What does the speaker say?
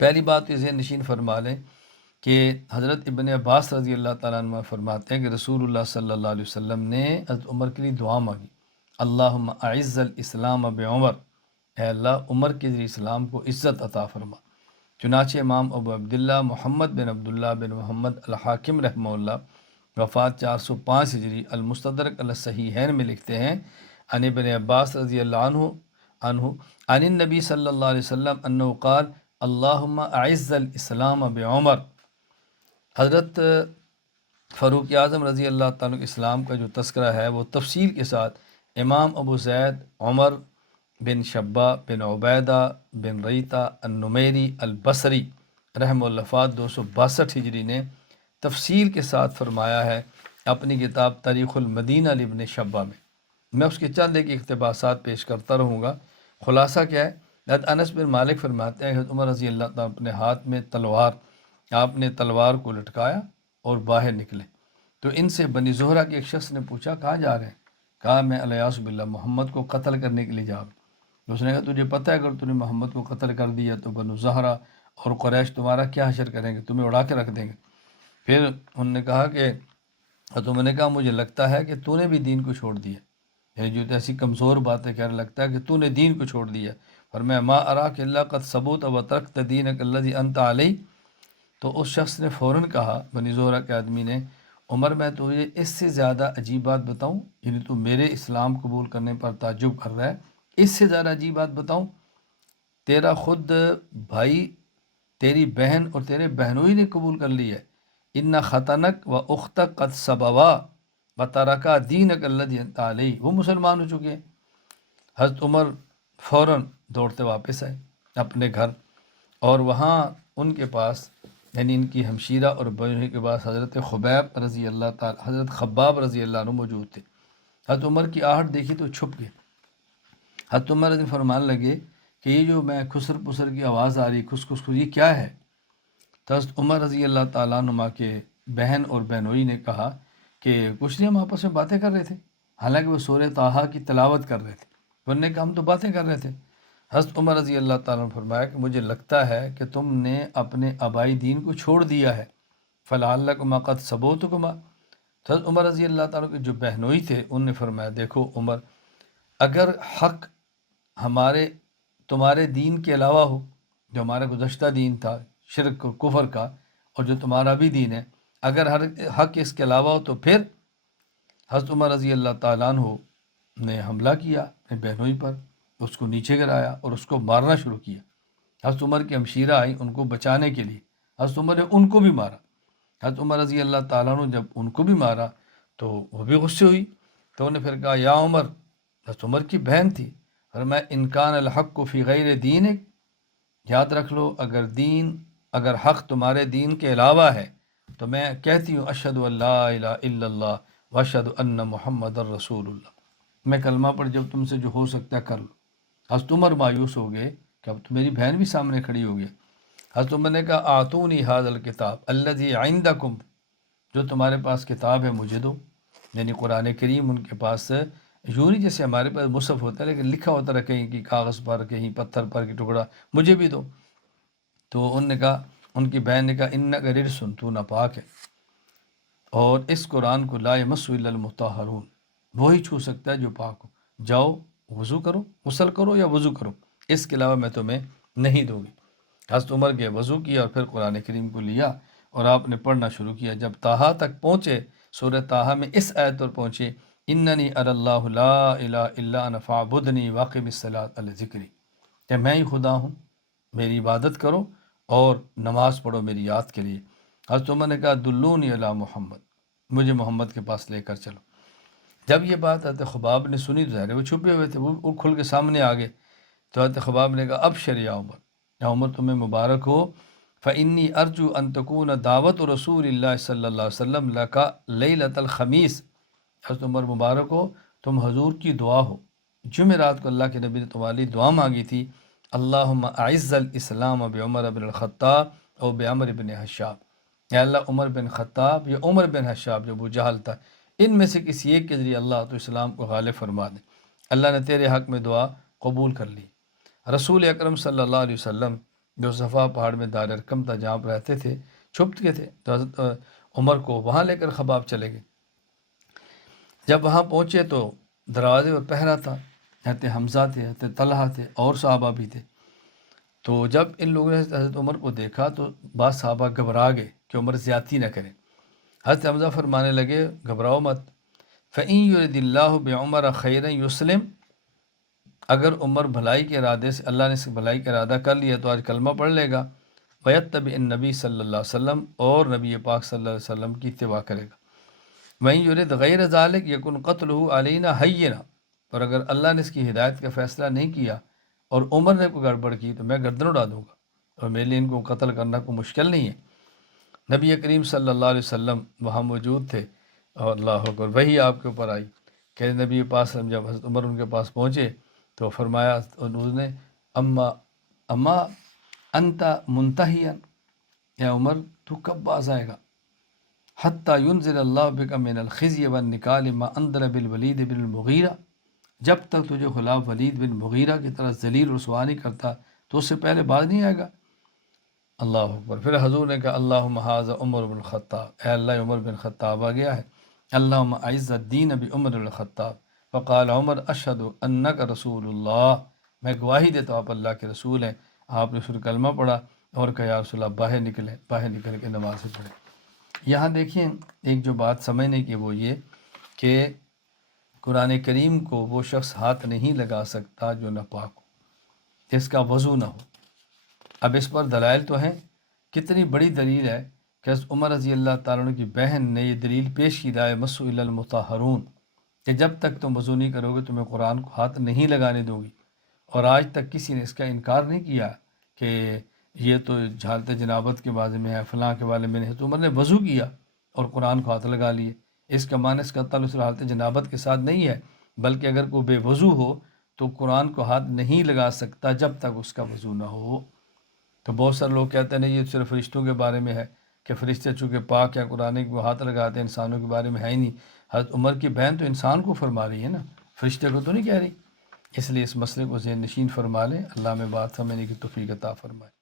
پہلی بات تو ذہن نشین فرما لیں کہ حضرت ابن عباس رضی اللہ تعالیٰ عنہ فرماتے ہیں کہ رسول اللہ صلی اللہ علیہ وسلم نے حضرت عمر کے لیے دعا مانگی، اللہم اعز الاسلام بعمر، اے اللہ عمر کے ذریعے اسلام کو عزت عطا فرما۔ چنانچہ امام ابو عبداللہ محمد بن عبداللہ بن محمد الحاکم رحمہ اللہ وفات 405 ہجری المستدرک علی الصحیحین میں لکھتے ہیں، عن ابن عباس رضی اللہ عنہ عن النبی صلی اللہ علیہ وسلم انہ قال اللہم اعز الاسلام بعمر۔ حضرت فاروق اعظم رضی اللہ تعالیٰ کے اسلام کا جو تذکرہ ہے وہ تفصیل کے ساتھ امام ابو زید عمر بن شبہ بن عبیدہ بن ریتا النمیری البصری رحمہ اللہ وفات 262 ہجری نے تفصیل کے ساتھ فرمایا ہے اپنی کتاب تاریخ المدینہ لابن شبہ میں اس کے چند ایک اقتباسات پیش کرتا رہوں گا۔ خلاصہ کیا ہے؟ حضرت انس بن مالک فرماتے ہیں حضرت عمر رضی اللہ تعالیٰ اپنے ہاتھ میں تلوار، آپ نے تلوار کو لٹکایا اور باہر نکلے تو ان سے بنی زہرہ کے ایک شخص نے پوچھا کہاں جا رہے ہیں؟ کہا میں الیاس باللہ محمد کو قتل کرنے کے لیے جا رہا ہوں۔ اس نے کہا تجھے پتہ ہے اگر تو نے محمد کو قتل کر دیا تو بنو زہرہ اور قریش تمہارا کیا حشر کریں گے، تمہیں اڑا کے رکھ دیں گے۔ پھر انہوں نے کہا کہ تم نے کہا مجھے لگتا ہے کہ تو نے بھی دین کو چھوڑ دیا، یعنی جو ایسی کمزور باتیں کہنے لگتا ہے کہ تو نے دین کو چھوڑ دیا، فرمایا ما اراک الا قد ثبوت و ترکت دینک الذی انت علیہ۔ تو اس شخص نے فوراً کہا، بنی زہرہ کے آدمی نے، عمر میں تجھے اس سے زیادہ عجیب بات بتاؤں، یعنی تو میرے اسلام قبول کرنے پر تعجب کر رہا ہے، اس سے زیادہ عجیب بات بتاؤں، تیرا خود بھائی، تیری بہن اور تیرے بہنوئی نے قبول کر لی ہے، ان ختنک و اختک قد سبوا و ترکا دینک الذی انت علیہ، وہ مسلمان ہو چکے ہیں۔ حضرت عمر فوراً دوڑتے واپس آئے اپنے گھر، اور وہاں ان کے پاس یعنی ان کی ہمشیرہ اور بہنوئی کے پاس حضرت خبیب رضی اللہ تعالی حضرت خباب رضی اللہ عنہ موجود تھے۔ حضرت عمر کی آہٹ دیکھی تو چھپ گئے۔ حضرت عمر رضی فرمان لگے کہ یہ جو میں خسر پسر کی آواز آ رہی خس خس خس یہ کیا ہے؟ تو حضرت عمر رضی اللہ تعالیٰ عنہ کے بہن اور بہنوئی نے کہا کہ کچھ نہیں، ہم آپس میں باتیں کر رہے تھے، حالانکہ وہ سورہ طٰہٰ کی تلاوت کر رہے تھے۔ انہوں نے کہا ہم تو باتیں کر رہے تھے۔ حضرت عمر رضی اللہ تعالیٰ نے فرمایا کہ مجھے لگتا ہے کہ تم نے اپنے آبائی دین کو چھوڑ دیا ہے، فلعلکما قد ثبوتکما۔ حضرت عمر رضی اللہ تعالیٰ کے جو بہنوئی تھے انہوں نے فرمایا دیکھو عمر، اگر حق تمہارے دین کے علاوہ ہو، جو ہمارا گزشتہ دین تھا شرک اور کفر کا، اور جو تمہارا بھی دین ہے، اگر ہر حق اس کے علاوہ ہو تو پھر حضرت عمر رضی اللہ تعالیٰ عنہ نے حملہ کیا اپنے بہنوئی پر، اس کو نیچے گرایا اور اس کو مارنا شروع کیا۔ حضرت عمر کی ہمشیرہ آئیں ان کو بچانے کے لیے، حضرت عمر نے ان کو بھی مارا۔ حضرت عمر رضی اللہ تعالیٰ عنہ جب ان کو بھی مارا تو وہ بھی غصے ہوئی، تو انہوں نے پھر کہا یا عمر، حضرت عمر کی بہن تھی، فرمایا ان کان الحق فی غیر دینک، یاد رکھ لو اگر حق تمہارے دین کے علاوہ ہے تو میں کہتی ہوں اشہد ان لا الہ الا اللہ واشہد ان محمد الرسول اللہ، میں کلمہ پڑھ جب تم سے جو ہو سکتا ہے کر لو۔ حضرت عمر مایوس ہو گئے کہ اب تو میری بہن بھی سامنے کھڑی ہو گئی۔ حضرت عمر نے کہا آتونی ھذا الکتاب الذی عندکم، جو تمہارے پاس کتاب ہے مجھے دو، یعنی قرآن کریم ان کے پاس یوں نہیں جیسے ہمارے پاس مصحف ہوتا ہے لیکن لکھا ہوتا ہے کہیں کی کاغذ پر کہیں پتھر پر کہ ٹکڑا، مجھے بھی دو۔ تو انہوں نے کہا، ان کی بہن نے کہا انک رجس، تو ناپاک ہے، اور اس قرآن کو لا یمسہ الا المطہرون، وہی چھو سکتا ہے جو پاک ہو، جاؤ وضو کرو، غسل کرو یا وضو کرو، اس کے علاوہ میں تمہیں نہیں دوں گی۔ حضرت عمر کے وضو کیا اور پھر قرآن کریم کو لیا اور آپ نے پڑھنا شروع کیا۔ جب طٰہٰ تک پہنچے، سورہ طٰہٰ میں اس آیت پر پہنچے اننی اری اللہ لا الہ الا انا فاعبدنی واقم الصلاۃ علی ذکری، کہ میں ہی خدا ہوں، میری عبادت کرو اور نماز پڑھو میری یاد کے لیے۔ حضرت عمر نے کہا دلونی علی محمد، مجھے محمد کے پاس لے کر چلو۔ جب یہ بات حضرت خباب نے سنی تو ظاہر ہے وہ چھپے ہوئے تھے، وہ کھل کے سامنے آ گئے، تو حضرت خباب نے کہا ابشر یا عمر، یا عمر تمہیں مبارک ہو، فإنی ارجو ان تکون دعوت رسول اللہ صلی اللہ علیہ وسلم لک لیلۃ الخمیس، حضرت عمر مبارک ہو، تم حضور کی دعا ہو، جمعرات کو اللہ کے نبی نے تمہارے لیے دعا مانگی تھی، اللہم اعز الاسلام بعمر بن الخطاب او بعمر بن حشاب، اے اللہ عمر بن خطاب یا عمر بن حشاب جو ابو جہل تھا، ان میں سے کسی ایک کے ذریعے اللہ تو اسلام کو غالب فرما دے۔ اللہ نے تیرے حق میں دعا قبول کر لی۔ رسول اکرم صلی اللہ علیہ وسلم جو صفا پہاڑ میں دار ارقم تھا جہاں پر رہتے تھے، چھپ کے تھے، تو حضرت عمر کو وہاں لے کر خباب چلے گئے۔ جب وہاں پہنچے تو دروازے پر پہرا تھا، حضرت حمزہ تھے، حضرت طلحہ تھے، اور صحابہ بھی تھے۔ تو جب ان لوگوں نے حضرت عمر کو دیکھا تو بعض صحابہ گھبرا گئے کہ عمر زیادتی نہ کریں۔ حضرت حمزہ فرمانے لگے گھبراؤ مت، فَإِن يُرِدِ اللَّهُ بِعُمَرَ خَيْرًا يُسْلِمْ، اگر عمر بھلائی کے ارادے سے، اللہ نے اس بھلائی کا ارادہ کر لیا تو آج کلمہ پڑھ لے گا، وَيَتَّبِعِ النبی صلی اللہ علیہ وسلم، اور نبی پاک صلی اللہ علیہ وسلم کی اتباع کرے گا، وَإِن يُرِدْ غَيْرَ ذَلِكَ يَكُنْ قَتْلُهُ عَلَيْنَا هَيِّنًا، اور اگر اللہ نے اس کی ہدایت کا فیصلہ نہیں کیا اور عمر نے کوئی گڑبڑ کی تو میں گردن اڑا دوں گا، اور میرے لیے ان کو قتل کرنا کوئی مشکل نہیں ہے۔ نبی کریم صلی اللہ علیہ وسلم وہاں موجود تھے، اور اللہ اکبر، وہی آپ کے اوپر آئی کہ نبی پاس جب حضرت عمر ان کے پاس پہنچے تو فرمایا انہوں نے، اما انت منتہیا، یا عمر تو کب باز آئے گا، حتی ینزل اللہ بک من الخزی والنکال ما انزل بالولید بن المغیرہ، جب تک تجھے خلاف ولید بن مغیرہ کی طرح ذلیل رسوا نہیں کرتا تو اس سے پہلے باز نہیں آئے گا۔ اللہ اکبر۔ پھر حضور نے کہا اللہم ھذا عمر بن الخطاب، اے اللہ عمر بن خطاب آ گیا ہے، اللہم اعز الدین بعمر بن الخطاب، فقال عمر اشہد انک رسول اللہ، میں گواہی دیتا ہوں آپ اللہ کے رسول ہیں۔ آپ نے پھر کلمہ پڑھا اور کہا یا رسول اللہ باہر نکلیں، باہر نکل کے نماز پڑھیں۔ یہاں دیکھیں ایک جو بات سمجھنے کی وہ یہ کہ قرآن کریم کو وہ شخص ہاتھ نہیں لگا سکتا جو ناپاک ہو، جس کا وضو نہ ہو۔ اب اس پر دلائل تو ہیں، کتنی بڑی دلیل ہے کہ حضرت عمر رضی اللہ تعالیٰ عنہ کی بہن نے یہ دلیل پیش کی، دائے مسو الا المطہرون، کہ جب تک تم وضو نہیں کرو گے تمہیں قرآن کو ہاتھ نہیں لگانے دوں گی۔ اور آج تک کسی نے اس کا انکار نہیں کیا کہ یہ تو حالت جنابت کے بارے میں ہے، فلاں کے بارے میں نہیں ہے۔ تو عمر نے وضو کیا اور قرآن کو ہاتھ لگا لیے، اس کا معنی اس کا تعلق صرف حالت جنابت کے ساتھ نہیں ہے، بلکہ اگر کوئی بے وضو ہو تو قرآن کو ہاتھ نہیں لگا سکتا جب تک اس کا وضو نہ ہو۔ تو بہت سارے لوگ کہتے ہیں نہیں یہ صرف فرشتوں کے بارے میں ہے کہ فرشتے چونکہ پاک یا قرآن کو ہاتھ لگاتے ہیں، انسانوں کے بارے میں ہے ہی نہیں۔ حضرت عمر کی بہن تو انسان کو فرما رہی ہے نا، فرشتے کو تو نہیں کہہ رہی۔ اس لیے اس مسئلے کو ذہن نشین فرما لیں، اللہ میں بات سمجھنے کی توفیق عطا فرمائے۔